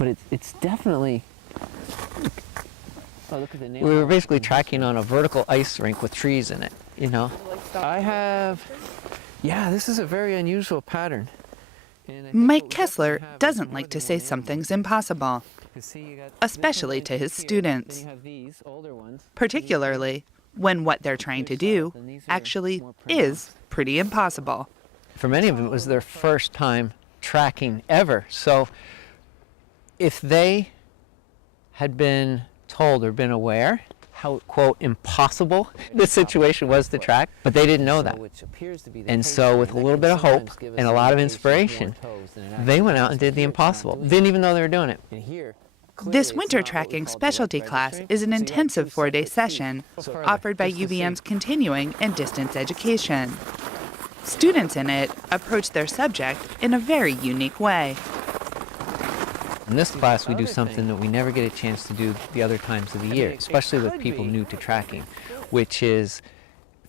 but it's definitely... Oh, look at the nail. We were basically tracking on a vertical ice rink with trees in it, you know. Yeah, this is a very unusual pattern. Mike Kessler doesn't like to say something's impossible, especially to his students, particularly when what they're trying to do actually is pretty impossible. For many of them, it was their first time tracking ever. So if they had been told or been aware how, quote, impossible the situation was to track, but they didn't know that. And so with a little bit of hope and a lot of inspiration, they went out and did the impossible, didn't even know they were doing it. This winter tracking specialty class is an intensive 4-day session offered by UVM's continuing and distance education. Students in it approach their subject in a very unique way. In this class, we do something that we never get a chance to do the other times of the year, especially with people new to tracking, which is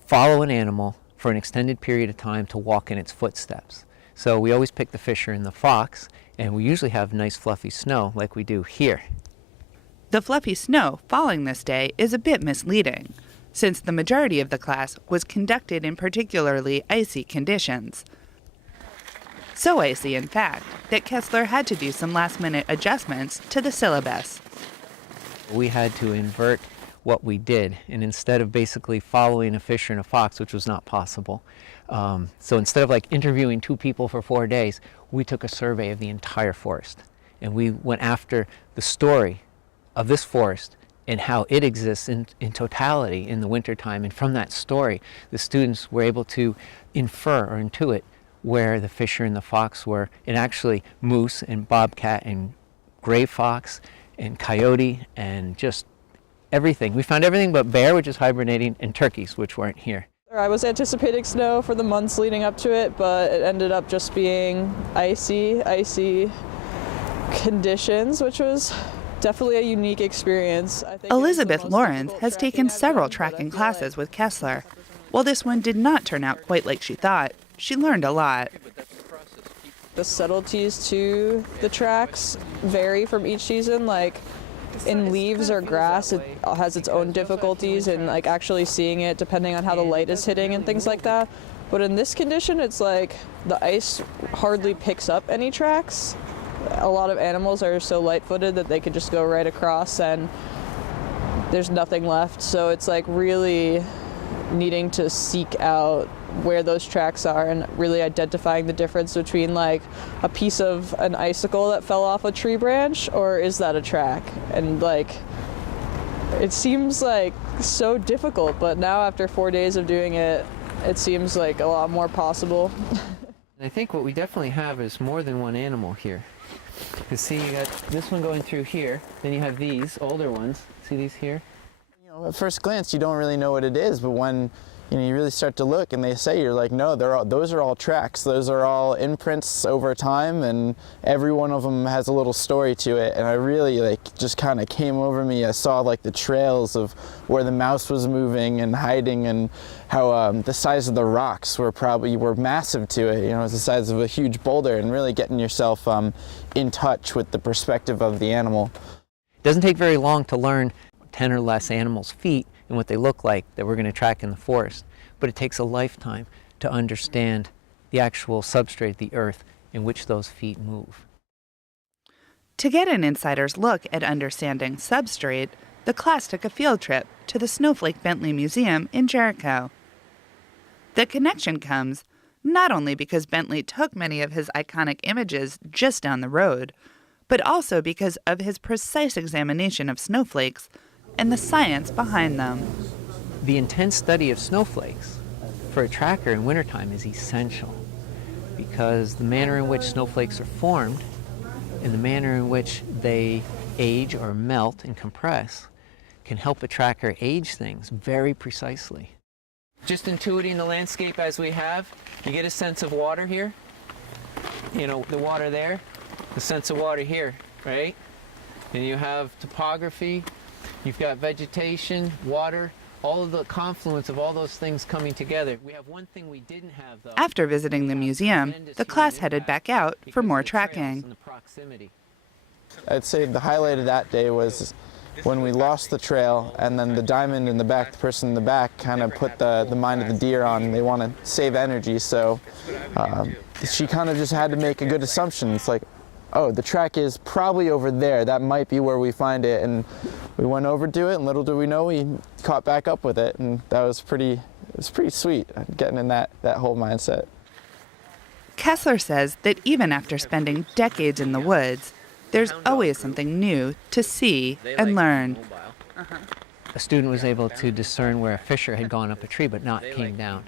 follow an animal for an extended period of time to walk in its footsteps. So we always pick the fisher and the fox, and we usually have nice fluffy snow like we do here. The fluffy snow falling this day is a bit misleading, since the majority of the class was conducted in particularly icy conditions. So icy, in fact, that Kessler had to do some last-minute adjustments to the syllabus. We had to invert what we did, and instead of basically following a fisher and a fox, which was not possible, so instead of like interviewing 2 people for 4 days, we took a survey of the entire forest, and we went after the story of this forest and how it exists in totality in the wintertime. And from that story, the students were able to infer or intuit where the fisher and the fox were, and actually moose and bobcat and gray fox and coyote and just everything. We found everything but bear, which is hibernating, and turkeys, which weren't here. I was anticipating snow for the months leading up to it, but it ended up just being icy conditions, which was definitely a unique experience. Elizabeth Lawrence has taken several tracking classes with Kessler. While this one did not turn out quite like she thought, she learned a lot. The subtleties to the tracks vary from each season. Like in leaves or grass, it has its own difficulties in like actually seeing it depending on how the light is hitting and things like that. But in this condition, it's like the ice hardly picks up any tracks. A lot of animals are so light-footed that they could just go right across and there's nothing left. So it's like really needing to seek out where those tracks are and really identifying the difference between like a piece of an icicle that fell off a tree branch, or is that a track? And like it seems like so difficult, but now after 4 days of doing it, it seems like a lot more possible. I think what we definitely have is more than one animal here. Because see, you got this one going through here, then you have these older ones. See these here? You know, at first glance, you don't really know what it is, but when you really start to look and they say, you're like, no, those are all tracks. Those are all imprints over time, and every one of them has a little story to it. And I really just kind of came over me. I saw like the trails of where the mouse was moving and hiding, and how the size of the rocks were massive to it. You know, it's the size of a huge boulder, and really getting yourself in touch with the perspective of the animal. It doesn't take very long to learn 10 or less animals' feet and what they look like that we're going to track in the forest. But it takes a lifetime to understand the actual substrate, the earth, in which those feet move. To get an insider's look at understanding substrate, the class took a field trip to the Snowflake Bentley Museum in Jericho. The connection comes not only because Bentley took many of his iconic images just down the road, but also because of his precise examination of snowflakes and the science behind them. The intense study of snowflakes for a tracker in wintertime is essential, because the manner in which snowflakes are formed and the manner in which they age or melt and compress can help a tracker age things very precisely. Just intuiting the landscape as we have, you get a sense of water here, you know, the water there, the sense of water here, right? And you have topography, you've got vegetation, water, all of the confluence of all those things coming together. We have one thing we didn't have, though. After visiting the museum, the class headed back out for more tracking. I'd say the highlight of that day was when we lost the trail, and then the diamond in the back, the person in the back, kind of put the mind of the deer on. They want to save energy, so she kind of just had to make a good assumption. It's like, oh, the track is probably over there. That might be where we find it. And we went over to it, and little do we know, we caught back up with it, and that was pretty sweet, getting in that whole mindset. Kessler says that even after spending decades in the woods, there's always something new to see and learn. A student was able to discern where a fisher had gone up a tree but not came down.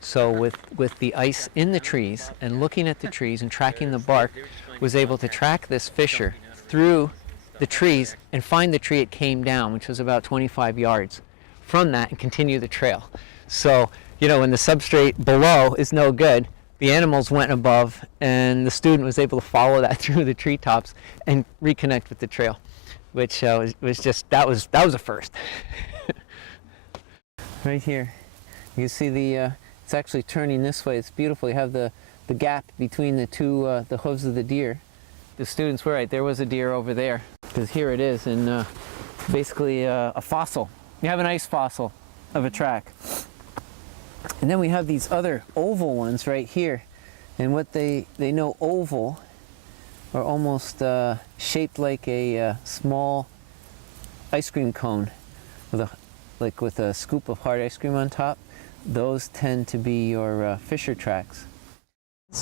So with the ice in the trees and looking at the trees and tracking the bark, was able to track this fisher through the trees and find the tree it came down, which was about 25 yards from that, and continue the trail. So, you know, when the substrate below is no good, the animals went above, and the student was able to follow that through the treetops and reconnect with the trail, which was just, that was a first. Right here, you can see it's actually turning this way. It's beautiful. You have the gap between the two, the hooves of the deer. The students were right. There was a deer over there, because here it is, and basically a fossil. You have an ice fossil of a track. And then we have these other oval ones right here, and what they know oval are almost shaped like a small ice cream cone with a scoop of hard ice cream on top. Those tend to be your fisher tracks.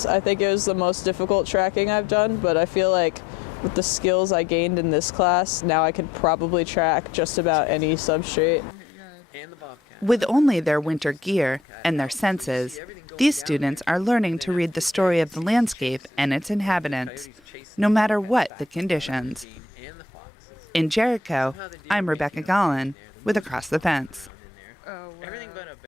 I think it was the most difficult tracking I've done, but I feel like with the skills I gained in this class, now I could probably track just about any substrate. With only their winter gear and their senses, these students are learning to read the story of the landscape and its inhabitants, no matter what the conditions. In Jericho, I'm Rebecca Gollin with Across the Fence.